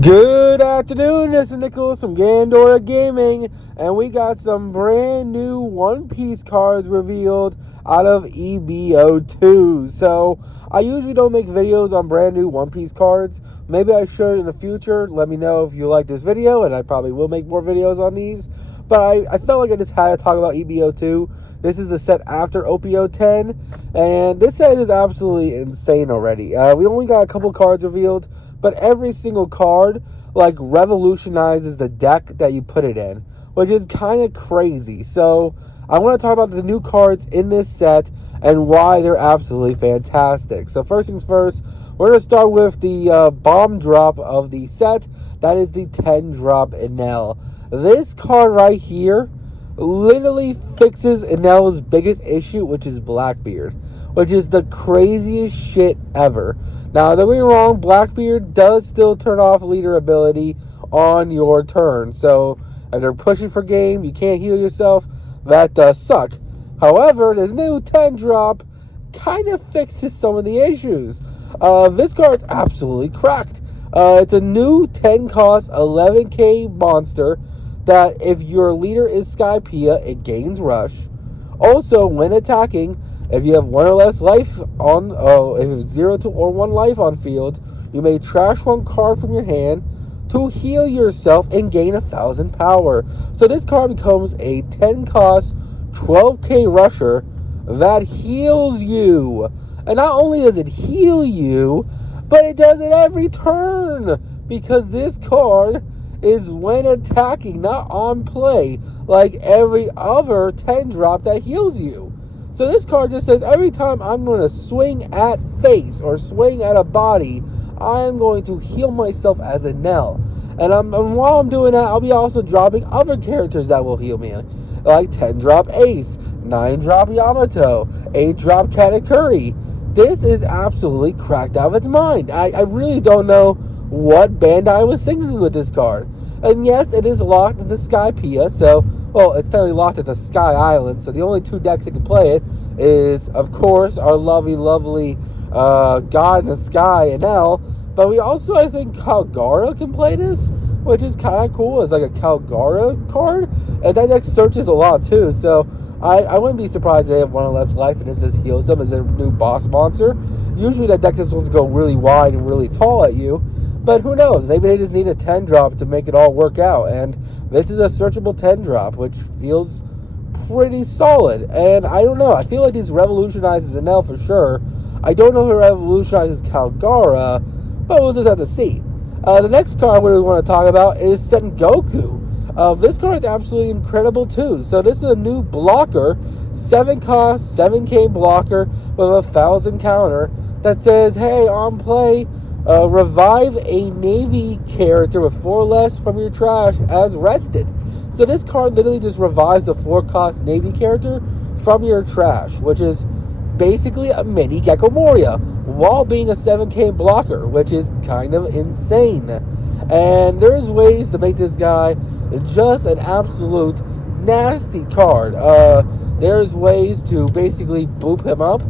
Good afternoon, this is Nicholas from Gandora Gaming, and we got some brand new One Piece cards revealed out of EB02. So, I usually don't make videos on brand new One Piece cards. Maybe I should in the future. Let me know if you like this video, and I probably will make more videos on these. But I felt like I just had to talk about EB02. This is the set after OPO10, and this set is absolutely insane already. We only got a couple cards revealed, but every single card revolutionizes the deck that you put it in, which is kind of crazy. So I want to talk about the new cards in this set and why they're absolutely fantastic. So first things first, we're going to start with the bomb drop of the set. That is the 10 drop Enel. This card right here literally fixes Enel's biggest issue, which is Blackbeard, which is the craziest shit ever. Now, don't get me wrong, Blackbeard does still turn off leader ability on your turn. So, if they're pushing for game, you can't heal yourself, that does suck. However, this new 10 drop kind of fixes some of the issues. This card's absolutely cracked. It's a new 10 cost 11k monster that if your leader is Skypiea, it gains rush. Also, when attacking, if you have one or less life on, if it's 0 to or 1 life on field, you may trash one card from your hand to heal yourself and gain 1,000 power. So this card becomes a 10 cost 12k rusher that heals you. And not only does it heal you, but it does it every turn, because this card is when attacking, not on play, like every other 10 drop that heals you. So this card just says every time I'm going to swing at face or swing at a body, I'm going to heal myself as Enel. And while I'm doing that, I'll be also dropping other characters that will heal me, like 10 drop Ace, 9 drop Yamato, 8 drop Katakuri. This is absolutely cracked out of its mind. I really don't know what Bandai was thinking with this card. And yes, it is locked at the Skypiea, so, well, it's technically locked at the Sky Island, so the only 2 decks that can play it is, of course, our lovely God in the Sky, Enel, but we also, I think, Kalgara can play this, which is kind of cool. It's like a Kalgara card, and that deck searches a lot, too, so I wouldn't be surprised if they have 1 or less life, and this just heals them as a new boss monster. Usually that deck just wants to go really wide and really tall at you, but who knows? Maybe they just need a 10 drop to make it all work out. And this is a searchable 10 drop, which feels pretty solid. And I don't know. I feel like this revolutionizes Enel for sure. I don't know if it revolutionizes Kalgara, but we'll just have to see. The next card we want to talk about is Sengoku. This card is absolutely incredible too. So this is a new blocker, 7 cost, 7k blocker with 1,000 counter that says, hey, on play, revive a Navy character with 4 less from your trash as rested. So this card literally just revives a 4 cost Navy character from your trash, which is basically a mini Gecko Moria, while being a 7k blocker, which is kind of insane. And there's ways to make this guy just an absolute nasty card. There's ways to basically boop him up.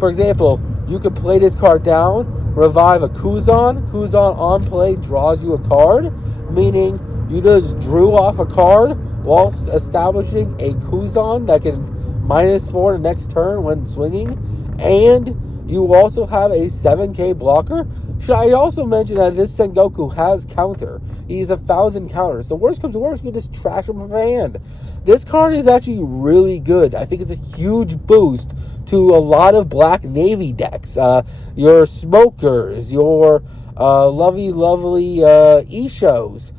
For example, you could play this card down, revive a Kuzan. Kuzan on play draws you a card, meaning you just drew off a card while establishing a Kuzan that can -4 the next turn when swinging, and you also have a 7k blocker. Should I also mention that this Sengoku has counter? He's 1,000 counters. So worst comes to worst, you can just trash him from hand. This card is actually really good. I think it's a huge boost to a lot of Black Navy decks. Your Smokers, your lovely Ishos,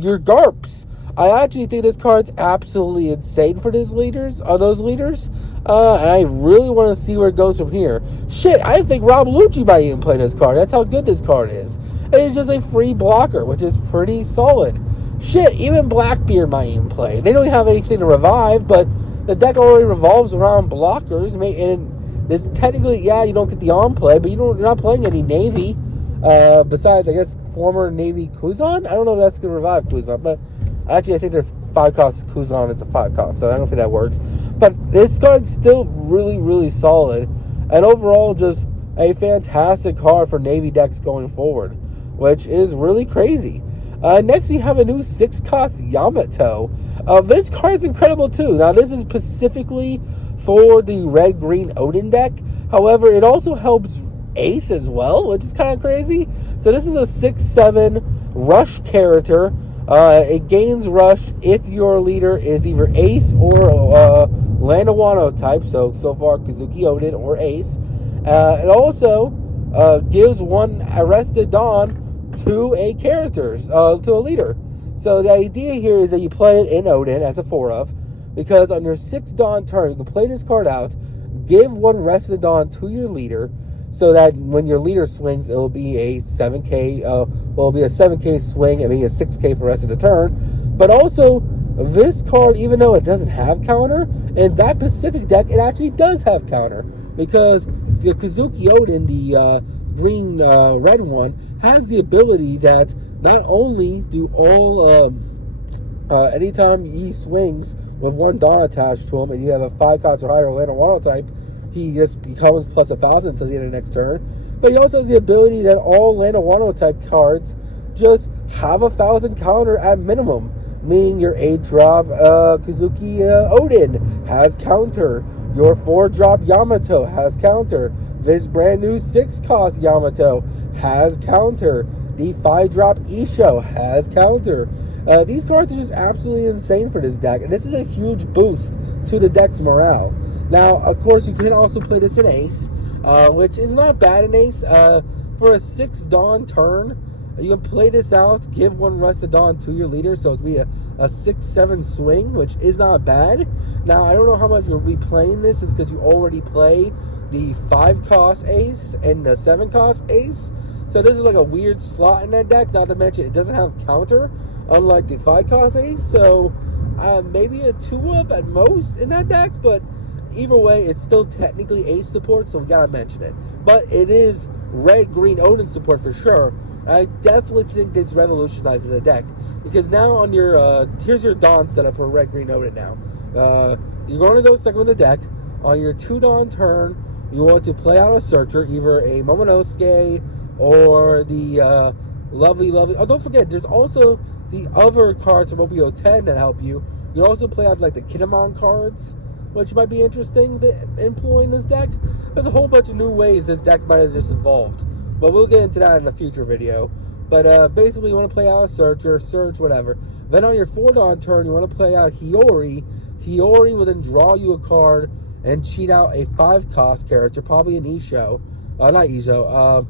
your Garps. I actually think this card's absolutely insane for those leaders. And I really want to see where it goes from here. Shit, I think Rob Lucci might even play this card. That's how good this card is. And it's just a free blocker, which is pretty solid. Shit, even Blackbeard might even play. They don't have anything to revive, but the deck already revolves around blockers. And it's technically, yeah, you don't get the on play, but you're not playing any Navy. Besides, I guess, former Navy Kuzan? I don't know if that's going to revive Kuzan, but actually, I think they're 5 cost Kuzan, it's a 5 cost, so I don't think that works. But this card's still really, really solid, and overall, just a fantastic card for Navy decks going forward. which is really crazy. Next, we have a new 6-cost Yamato. This card's incredible too. Now, this is specifically for the red-green Odin deck. However, it also helps Ace as well, which is kind of crazy. So this is a 6/7 rush character. It gains rush if your leader is either Ace or Land of Wano type. So far, Kazuki Odin or Ace. It also gives one Arrested Dawn to a character, to a leader. So the idea here is that you play it in Odin as a 4-of, because on your 6 Dawn turn, you can play this card out, give one Arrested Dawn to your leader, so that when your leader swings, it'll be a 7k, it'll be a 7k swing, and be a 6k for the rest of the turn. But also, this card, even though it doesn't have counter, in that Pacific deck, it actually does have counter, because the Kazuki Odin, the green red one, has the ability that not only do all anytime he swings with one Dawn attached to him, and you have a 5-cost or higher Land of Wano type, he just becomes plus 1,000 until the end of the next turn. But he also has the ability that all Land of Wano type cards just have 1,000 counter at minimum, meaning your 8-drop Kazuki Odin has counter, your 4-drop Yamato has counter, this brand new 6-cost Yamato has counter, the 5-drop Isho has counter. These cards are just absolutely insane for this deck, and this is a huge boost to the deck's morale. Now, of course, you can also play this in Ace, which is not bad in Ace. For a 6 Dawn turn, you can play this out, give one Arrested Dawn to your leader, so it'd be a 6/7 swing, which is not bad. Now, I don't know how much you'll be playing this, is because you already play the 5-cost Ace and the 7-cost Ace. So this is like a weird slot in that deck, not to mention it doesn't have counter, unlike the 5-cost Ace. So maybe a 2-of at most in that deck, but either way, it's still technically Ace support, so we gotta mention it. But it is red-green Odin support for sure. I definitely think this revolutionizes the deck, because now on your here's your Dawn setup for red-green Odin now. You're going to go second with the deck. On your 2 Dawn turn, you want to play out a Searcher, either a Momonosuke or the lovely... Oh, don't forget, there's also the other cards from EB02 that help you. You also play out like the Kinemon cards, which might be interesting to employ in this deck. There's a whole bunch of new ways this deck might have just evolved, but we'll get into that in a future video. But basically, you want to play out a Searcher, Search, whatever. Then on your 4 Dawn turn, you want to play out Hiyori. Hiyori will then draw you a card and cheat out a 5-cost character, probably an Isho. Not Isho,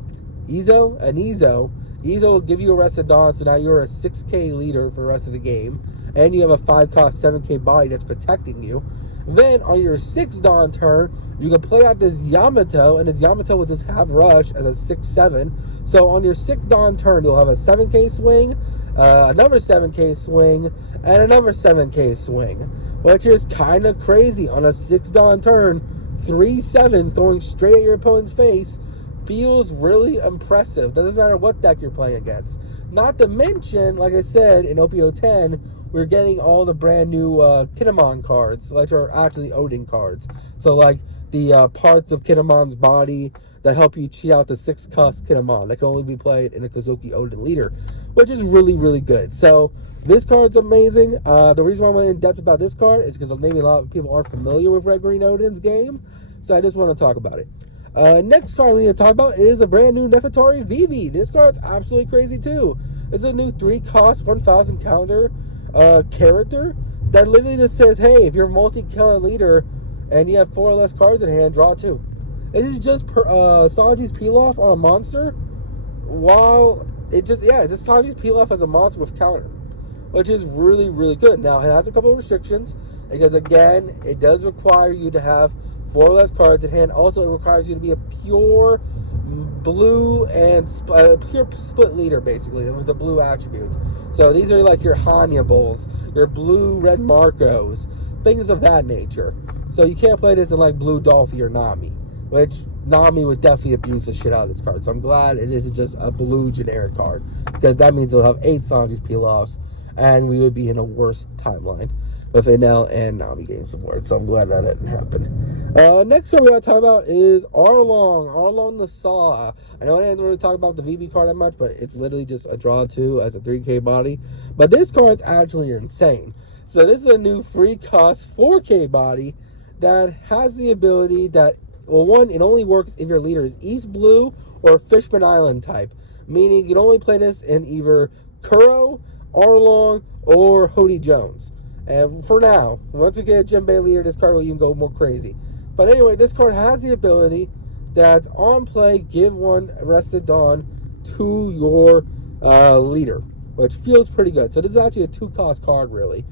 Izo? An Izo. Izo will give you Arrested Dawn, so now you're a 6k leader for the rest of the game. And you have a 5-cost 7k body that's protecting you. Then on your 6 Dawn turn, you can play out this Yamato, and this Yamato will just have rush as a 6/7. So on your 6 Dawn turn, you'll have a 7k swing, another 7k swing, and another 7k swing, which is kind of crazy. On a 6 Dawn turn, 3 7s going straight at your opponent's face feels really impressive. Doesn't matter what deck you're playing against. Not to mention, like I said, in OPO10, we're getting all the brand new Kinemon cards, which are actually Odin cards. So like the parts of Kinemon's body that help you cheat out the 6-cost Kinemon that can only be played in a Kazuki Odin leader, which is really, really good. So this card's amazing. The reason why I went in depth about this card is because maybe a lot of people aren't familiar with Red Green Odin's game, so I just want to talk about it. Next card we need to talk about is a brand new Nefertari Vivi. This card's absolutely crazy too. It's a new 3-cost 1,000 counter character that literally just says, hey, if you're a multi-killer leader and you have 4 or less cards in hand, draw 2. This is just Sanji's Pilaf on a monster, while it's just Sanji's Pilaf as a monster with counter, which is really, really good. Now, it has a couple of restrictions, because again, it does require you to have 4 or less cards in hand. Also, it requires you to be a pure blue and pure split leader, basically, with the blue attributes. So these are like your Hanyables, your blue red Marcos, things of that nature. So you can't play this in like blue Dolphy or Nami, which Nami would definitely abuse the shit out of this card. So I'm glad it isn't just a blue generic card, because that means they'll have 8 Sanji's Pilafs and we would be in a worse timeline with Enel and Nami getting support. So I'm glad that didn't happen. Next card we got to talk about is Arlong the Saw. I know I didn't really talk about the VB card that much, but it's literally just a draw 2 as a 3K body. But this card's actually insane. So this is a new free cost 4K body that has the ability that, well, one, it only works if your leader is East Blue or Fishman Island type, meaning you can only play this in either Kuro, Arlong, or Hody Jones. And for now, once we get a Jinbei leader, this card will even go more crazy. But anyway, this card has the ability that on play, give one Rested Dawn to your leader, which feels pretty good. So this is actually a 2-cost card, really.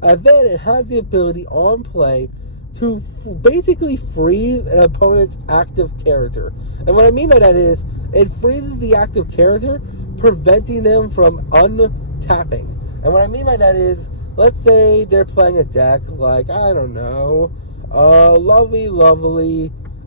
And then it has the ability on play to basically freeze an opponent's active character. And what I mean by that is, it freezes the active character, preventing them from untapping. And what I mean by that is, let's say they're playing a deck like, I don't know, lovely,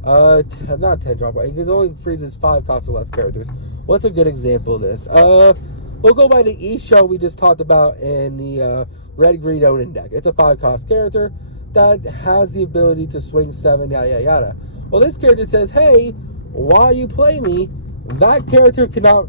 not 10 drop, it only freezes 5 cost or less characters. What's a good example of this? We'll go by the E show we just talked about in the Red Green Odin deck. It's a 5-cost character that has the ability to swing 7, yada yada yada. Well, this character says, hey, while you play me, that character cannot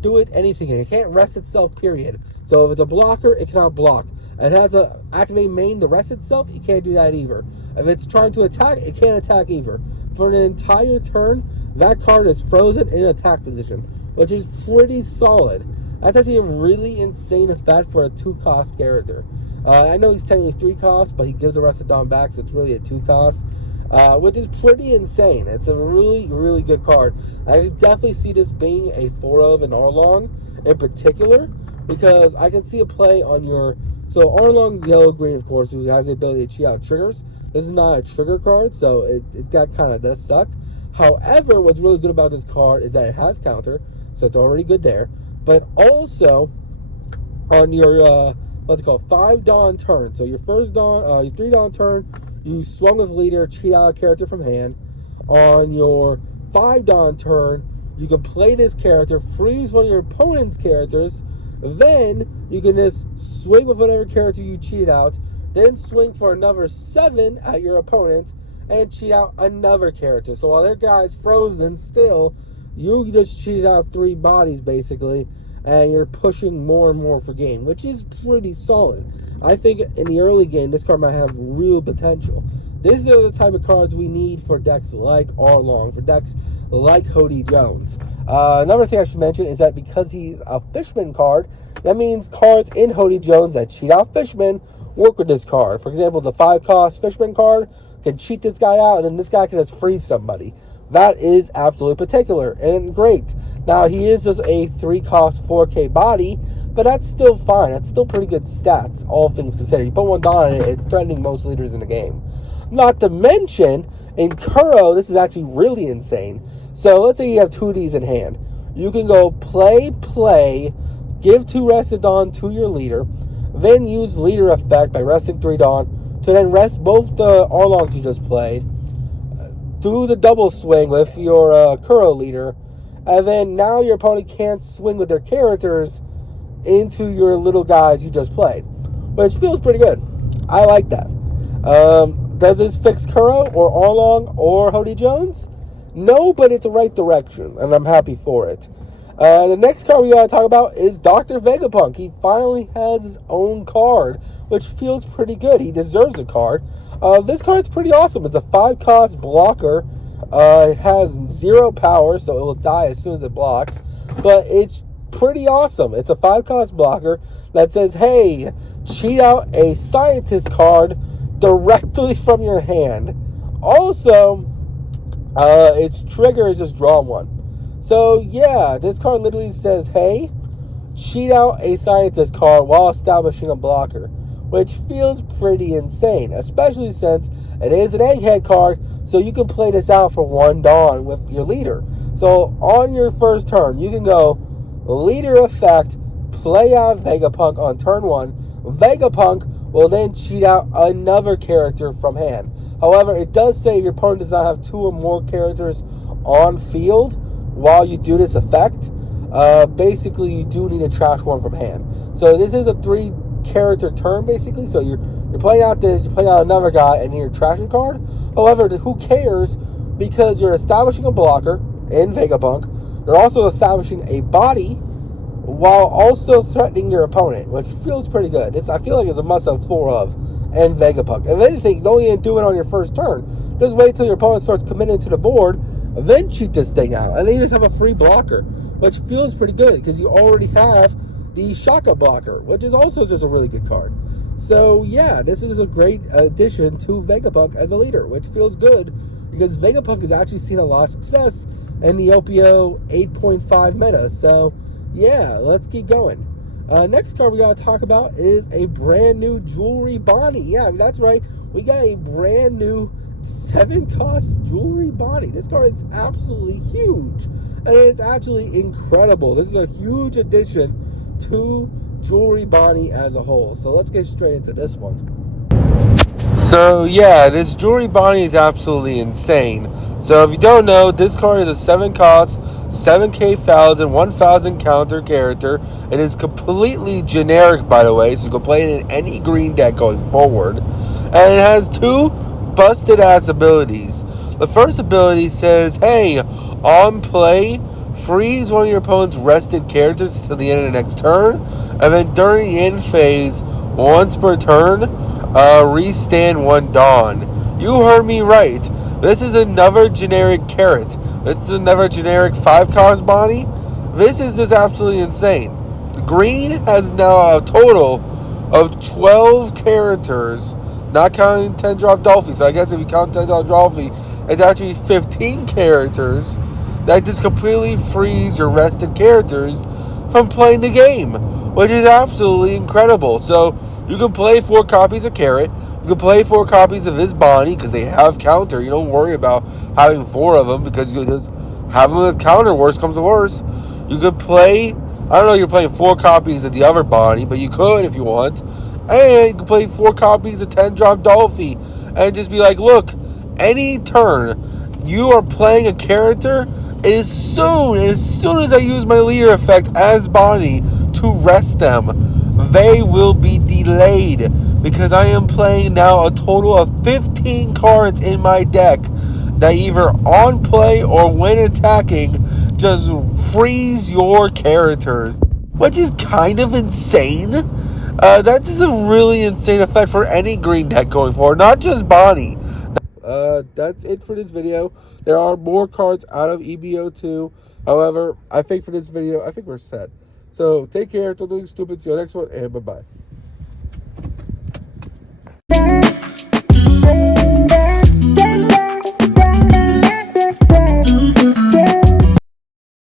do anything. It can't rest itself, period. So if it's a blocker, it cannot block. It has to activate main to rest itself, it can't do that either. If it's trying to attack, it can't attack either. For an entire turn, that card is frozen in attack position, which is pretty solid. That's actually a really insane effect for a 2-cost character. I know he's technically 3 costs, but he gives the Rested Dawn back, so it's really a 2 cost, which is pretty insane. It's a really, really good card. I definitely see this being a 4 of an Arlong in particular, because I can see a play on your... So Arlong yellow-green, of course, who has the ability to cheat out triggers. This is not a trigger card, so that kind of does suck. However, what's really good about this card is that it has counter, so it's already good there. But also, on your, what's it called, 5 Dawn turn. So your first Dawn, your 3 Dawn turn, you swung with leader, cheat out a character from hand. On your 5 Dawn turn, you can play this character, freeze one of your opponent's characters, then you can just swing with whatever character you cheated out, then swing for another 7 at your opponent, and cheat out another character. So while their guy's frozen still, you just cheated out 3 bodies, basically, and you're pushing more and more for game, which is pretty solid. I think in the early game, this card might have real potential. These are the type of cards we need for decks like Arlong, for decks like Hody Jones. Another thing I should mention is that because he's a Fishman card, that means cards in Hody Jones that cheat out Fishman work with this card. For example, the 5-cost Fishman card can cheat this guy out, and then this guy can just freeze somebody. That is absolutely particular and great. Now, he is just a 3-cost 4K body, but that's still fine. That's still pretty good stats, all things considered. You put 1 Dawn on it, it's threatening most leaders in the game. Not to mention, in Kuro, this is actually really insane. So let's say you have 2Ds in hand. You can go play, give 2 Rested Dawn to your leader, then use leader effect by resting 3 Dawn to then rest both the Arlongs you just played, do the double swing with your Kuro leader, and then now your opponent can't swing with their characters into your little guys you just played, which feels pretty good. I like that. Does this fix Kuro or Arlong or Hody Jones? No, but it's the right direction, and I'm happy for it. The next card we gotta talk about is Dr. Vegapunk. He finally has his own card, which feels pretty good. He deserves a card. This card's pretty awesome. It's a 5-cost blocker. It has 0 power, so it will die as soon as it blocks. But it's pretty awesome. It's a 5-cost blocker that says, hey, cheat out a scientist card directly from your hand. Also, its trigger is just draw 1. So yeah, this card literally says, hey, cheat out a scientist card while establishing a blocker, which feels pretty insane, especially since it is an egghead card, so you can play this out for 1 Dawn with your leader. So on your first turn, you can go leader effect, play out Vegapunk on turn 1. Vegapunk will then cheat out another character from hand. However, it does say if your opponent does not have 2 or more characters on field while you do this effect, basically you do need to trash 1 from hand. So this is a 3 character turn, basically. So you're playing out this, you're playing out another guy, and then you're trashing card. However, who cares? Because you're establishing a blocker in Vegapunk. You're also establishing a body while also threatening your opponent, which feels pretty good. I feel like it's a must-have 4 of and Vegapunk. And if anything, don't even do it on your first turn. Just wait till your opponent starts committing to the board, then shoot this thing out. And then you just have a free blocker, which feels pretty good because you already have the Shaka blocker, which is also just a really good card. So yeah, this is a great addition to Vegapunk as a leader, which feels good because Vegapunk has actually seen a lot of success in the OPO 8.5 meta. So yeah, let's keep going. Next card we got to talk about is a brand new Jewelry Bonnie. Yeah, that's right. We got a brand new 7-cost Jewelry Bonnie. This card is absolutely huge. And it's actually incredible. This is a huge addition to Jewelry Bonnie as a whole. So let's get straight into this one. So yeah, this Jewelry Bonnie is absolutely insane. So if you don't know, this card is a 7-cost, 7k 1,000 counter character. It is completely generic, by the way, so you can play it in any green deck going forward. And it has 2 busted ass abilities. The first ability says, hey, on play, freeze one of your opponent's rested characters till the end of the next turn, and then during the end phase, once per turn, restand 1 Dawn. You heard me right. This is another generic carrot. This is another generic 5-cost Bonnie. This is just absolutely insane. Green has now a total of 12 characters, not counting 10-drop Dolphy. So I guess if you count 10-drop Dolphy, it's actually 15 characters that just completely freeze your rested characters from playing the game, which is absolutely incredible. So you can play 4 copies of Carrot. You can play 4 copies of this Bonnie because they have counter. You don't worry about having 4 of them because you just have them as counter. Worst comes to worst. You could play, I don't know, you're playing 4 copies of the other Bonnie, but you could if you want. And you can play 4 copies of 10-drop Dolphy and just be like, look, any turn you are playing a character, as soon as I use my leader effect as Bonnie to rest them, they will be delayed because I am playing now a total of 15 cards in my deck that either on play or when attacking just freeze your characters, which is kind of insane. That's just a really insane effect for any green deck going forward, not just Bonnie. That's it for this video. There are more cards out of EB02. However, I think for this video, I think we're set. So take care. Don't do anything stupid. See you next one, and bye-bye.